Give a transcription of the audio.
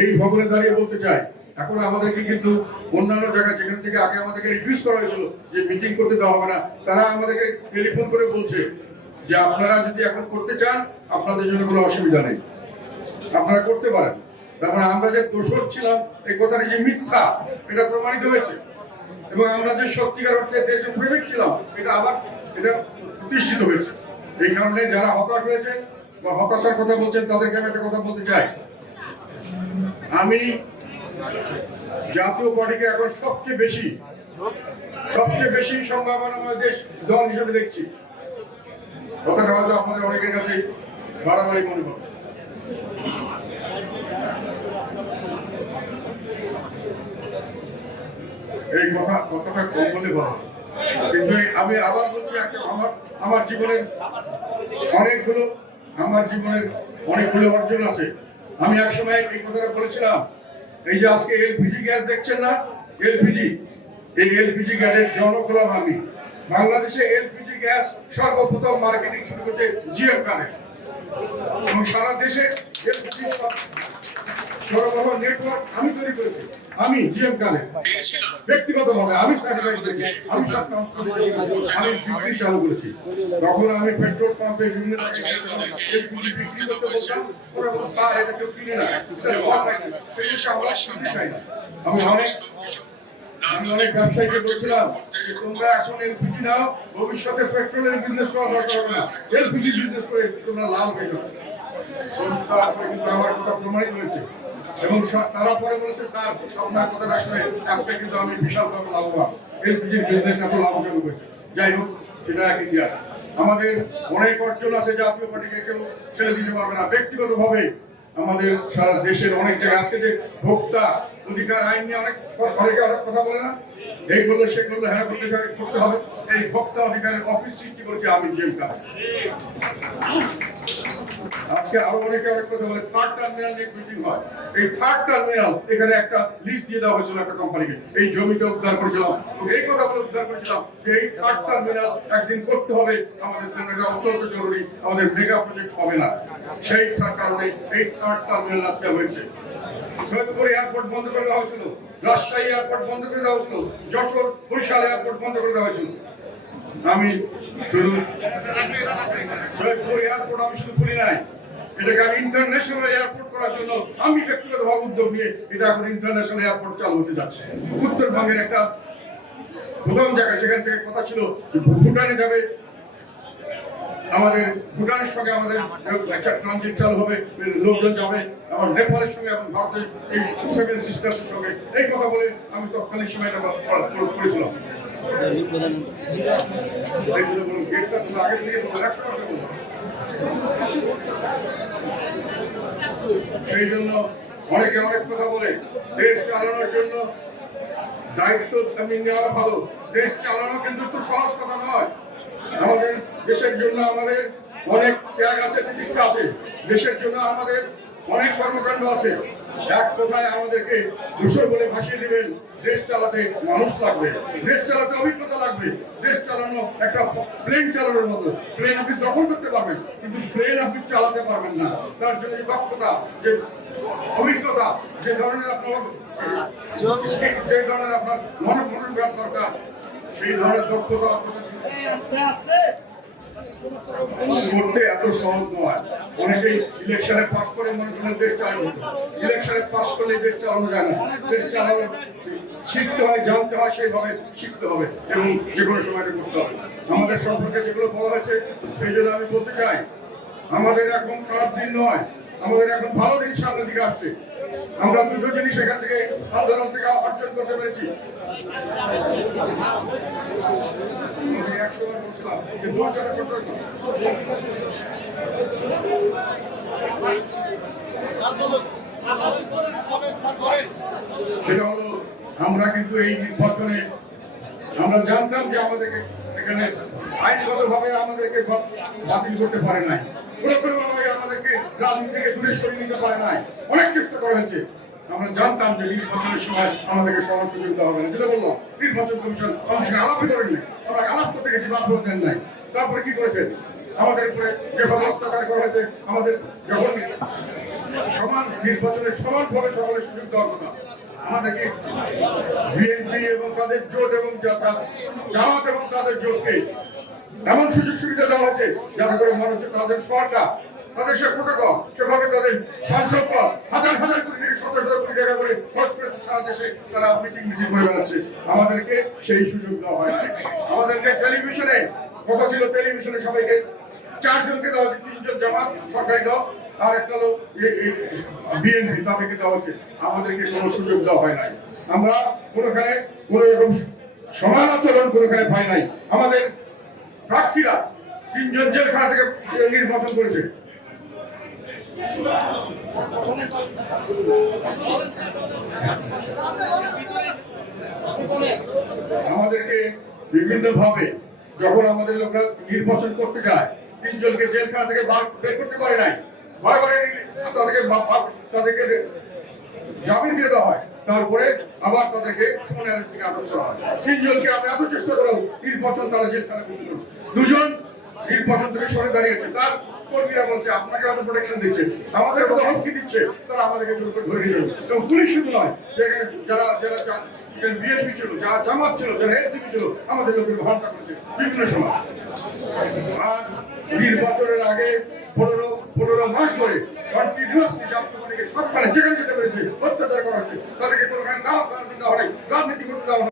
এই ভবনে দাঁড়িয়ে বলতে চাই, এখন আমাদেরকে কিন্তু অন্যান্য জায়গায় যেখান থেকে আগে আমাদেরকে রিফিউজ করা হয়েছিল যে মিটিং করতে দেওয়া হবে না, তারা আমাদেরকে টেলিফোন করে বলছে যে আপনারা যদি এখন করতে চান আপনাদের জন্য কোনো অসুবিধা নেই, আপনারা করতে পারেন। তারপরে আমরা যে দোষর ছিলাম এই কথাটি যে মিথ্যা এটা প্রমাণিত হয়েছে, এবং আমরা যে সত্যিকার অর্থে দেশের প্রেমিক ছিলাম এটা প্রতিষ্ঠিত হয়েছে। এই কারণে যারা হতাশ হয়েছে বা হতাশার কথা বলছেন তাদেরকে আমি একটা কথা বলতে চাই, আমি জাতীয় পার্টিকে এখন সবচেয়ে বেশি সম্ভাবনাময় দেশ দল হিসেবে দেখছি। কথাটা হয়তো আপনাদের অনেকের কাছে বাড়াবাড়ি মনে হবে, এই কথাটা কম বলে ভালো, কিন্তু আমি আবার বলছি আমার জীবনের অনেকগুলো অর্জন আছে। আমি একসময় এই কথাটা বলেছিলাম, এই যে আজকে এলপিজি গ্যাস দেখছেন না, এই এলপিজি গ্যাসের জনক হলাম আমি। বাংলাদেশে এলপিজি গ্যাস সর্বপ্রথম মার্কেটিং শুরু করেছে জিএম কাদের, এবং সারা দেশে এলপিজি সরবরাহ নেটওয়ার্ক আমি তৈরি করেছি, আমি জিএম কাদের ব্যক্তিগতভাবে আমি বিক্রি চালু করেছি। তখন আমি পেট্রোল পাম্পে বিভিন্ন বিক্রি করতে বলতাম, ওরা বলতো এটা কেউ কিনে না, আমি অনেক ব্যবসায়ীকে বলছিলাম যে তোমরা এখন এলপিজি নাও, ভবিষ্যতে পেট্রোলের বিজনেস করা দরকার হবে না, এলপিজি বিজনেস করে তোমরা লাভ হয়ে যাবে। কিন্তু আমার কথা প্রমাণিত হয়েছে, এবং তারা পরে বলেছে স্যার আপনার কথা শুনে আজকে কিন্তু আমি বিশালভাবে লাভবান, এলপিজির বিজনেস এত লাভজনক হয়েছে। যাই হোক, সেটা এক ইতিহাস। আমাদের অনেক অর্জন আছে, জাতীয় পার্টিকে কেউ ছেড়ে দিতে পারবে না। ব্যক্তিগতভাবে আমাদের সারা দেশের অনেক জায়গায় আজকে যে ভোক্তা অধিকার আইন নিয়ে অনেকে কথা বলে না, এই বললে সে করলে হ্যাঁ করতে হবে, এই ভোক্তা অধিকারের অফিস সৃষ্টি করেছে আমি জিএম কাদের। আজকে আরো অনেকে অনেক কথা বলে থার্ড টার্মিনাল নিয়ে মিটিং হয়, এই থার্ড টার্মিনাল এখানে একটা লিস্ট দিয়ে দেওয়া হয়েছিল একটা কোম্পানিকে, এই জমিটা উদ্ধার করেছিলাম, এই কথা বলে উদ্ধার করেছিলাম যে এই থার্ড টার্মিনাল একদিন করতে হবে, আমাদের জন্য এটা অত্যন্ত জরুরি, আমাদের মেগা প্রজেক্ট হবে না। সেই কারণে এই থার্ড টার্মিনাল আজকে হয়েছে। সৈয়দপুর এয়ারপোর্ট বন্ধ করে দেওয়া হয়েছিল, রাজশাহী এয়ারপোর্ট বন্ধ করে দেওয়া হয়েছিল, যশোর বরিশাল এয়ারপোর্ট বন্ধ করে দেওয়া হয়েছিল। আমি শুধু সৈয়দপুর এয়ারপোর্ট আমি শুধু খুলি নাই, এটাকে আমি ইন্টারন্যাশনাল এয়ারপোর্ট করার জন্য আমি ব্যক্তিগতভাবে উদ্যোগ নিয়ে এটা এখন ইন্টারন্যাশনাল এয়ারপোর্ট চালু হতে যাচ্ছে। উত্তরবঙ্গের একটা প্রথম জায়গায় যেখান থেকে কথা ছিল ভুটানে যাবে, আমাদের ভুটানের সঙ্গে আমাদের একটা ট্রানজিট চালু হবে, লোকজন যাবে, আমার নেপালের সঙ্গে এবং ভারতের এই সেভেন সিস্টার্সের সঙ্গে এই কথা বলে আমি তৎকালীন সময় এটা করেছিলাম। আগে থেকে সেই জন্য অনেকে অনেক কথা বলে, দেশ চালানোর জন্য দায়িত্ব আমি নেওয়া ভালো, দেশ চালানো কিন্তু একটু সহজ কথা নয়। আমাদের দেশের জন্য আমাদের অনেক ত্যাগ আছে, প্রতিষ্ঠা আছে, দেশের জন্য আমাদের অনেক কর্মকাণ্ড আছে। এক কথায় আমাদেরকে দূষণ বলে ভাসিয়ে দিবেন, দেশ চালাতে মানুষ লাগবে, দেশ চালাতে অভিজ্ঞতা লাগবে। দেশ চালানো একটা প্লেন চালানোর মতো, প্লেন আপনি দখল করতে পারবেন কিন্তু প্লেন আপনি চালাতে পারবেন না। তার জন্য দক্ষতা, যে অভিজ্ঞতা, যে ধরনের আপনার মনোভাব দরকার, সেই ধরনের দক্ষতা করতে এত সহজ নয়। অনেকেই ইলেকশনে পাস করে মনে করেন দেশ চালানো, ইলেকশনে পাস করলে দেশ চালানো যায় না। দেশ চালানো শিখতে হয়, জানতে হয়, সেইভাবে শিখতে হবে এবং যে কোনো সময় করতে হবে। আমাদের সম্পর্কে যেগুলো বলা হয়েছে সেই জন্য আমি বলতে চাই, আমাদের এখন খারাপ দিন নয়, আমাদের এখন ভালো দিন সামনের দিকে আসছে। আমরা দুটো জিনিস এখান থেকে আন্দোলন থেকে অর্জন করতে পেরেছি। সেটা হলো আমরা কিন্তু এই নির্বাচনে আমরা জানতাম যে আমাদেরকে এখানে আইনগতভাবে আমাদেরকে বাতিল করতে পারে নাই, পুরোপুরিভাবে আমাদেরকে রাজনীতি থেকে দূরে সরিয়ে নিতে পারে নাই, অনেক চেষ্টা করা হয়েছে। আমরা জানতাম যে নির্বাচনের সময় আমাদেরকে সমান সুযোগ দেওয়া হবে না, যেটা বললাম নির্বাচন কমিশন আমার সঙ্গে আলাপই করেন নাই, আমরা আলাপ করতে গেছি, লাভ দেন নাই। তারপরে কি করেছেন, আমাদের উপরে যেভাবে অত্যাচার করা হয়েছে, আমাদের যখন সমান নির্বাচনের সমানভাবে সকলের সুযোগ দেওয়ার কথা। আমাদেরকে বিএনপি এবং তাদের জোট এবং জামাত এবং তাদের জোটকে এমন সুযোগ সুবিধা দেওয়া হচ্ছে যাতে করে মানুষ তাদের সরকার তাদের সে প্রোটোকল সেভাবে তাদের সাংসদ হাজার হাজার কোটি থেকে শত শত কোটি টাকা করে খরচ করে সারা দেশে তারা মিটিং মিছিল করে বেড়াচ্ছে। আমাদেরকে সেই সুযোগ দেওয়া হয়। আমাদেরকে টেলিভিশনে কথা ছিল, টেলিভিশনে সবাইকে 4 জনকে দেওয়া হচ্ছে, 3 জন জামাত সরকারি দল আর একটা লোক বিএনপি, তাদেরকে দেওয়া হচ্ছে। আমাদেরকে কোনো সুযোগ দেওয়া হয় নাই। আমরা কোনোখানে কোনো রকম সমান আচরণ কোনোখানে পাই নাই। আমাদের প্রার্থীরা 3 জন জেলখানা থেকে নির্বাচন করেছে। আমাদেরকে বিভিন্ন ভাবে যখন আমাদের লোকরা নির্বাচন করতে যায় 3 জনকে জেলখানা থেকে বের করতে পারে নাই, বারবার তাদেরকে জামিন দিয়ে দেওয়া হয়, তারপরে আবার তাদেরকে সোনার দিকে আটক করা হয়। 3 জনকে আমরা এত চেষ্টা করেও নির্বাচন তারা জেলখানা করতে পারে। 2 জন নির্বাচন থেকে সরে দাঁড়িয়েছে, তার কর্মীরা বলছে আপনাকে আমাদের প্রোটেকশন দিচ্ছে, আমাদের কথা হুমকি দিচ্ছে, তারা আমাদেরকে ধরে নিয়ে যাবে। এবং পুলিশ শুধু নয়, যারা বিএনপি ছিল, যারা জামাত ছিল, যারা এনসিপি ছিল, আমাদের লোকের হত্যা করেছে বিভিন্ন সময়। আর নির্বাচনের আগে 15 মাস ধরে কন্টিনিউয়াসলি সবখানে যেখানে যেতে পেরেছে অত্যাচার করা হচ্ছে, তাদেরকে কোনো দেওয়া হয়, রাজনীতি করতে দেওয়া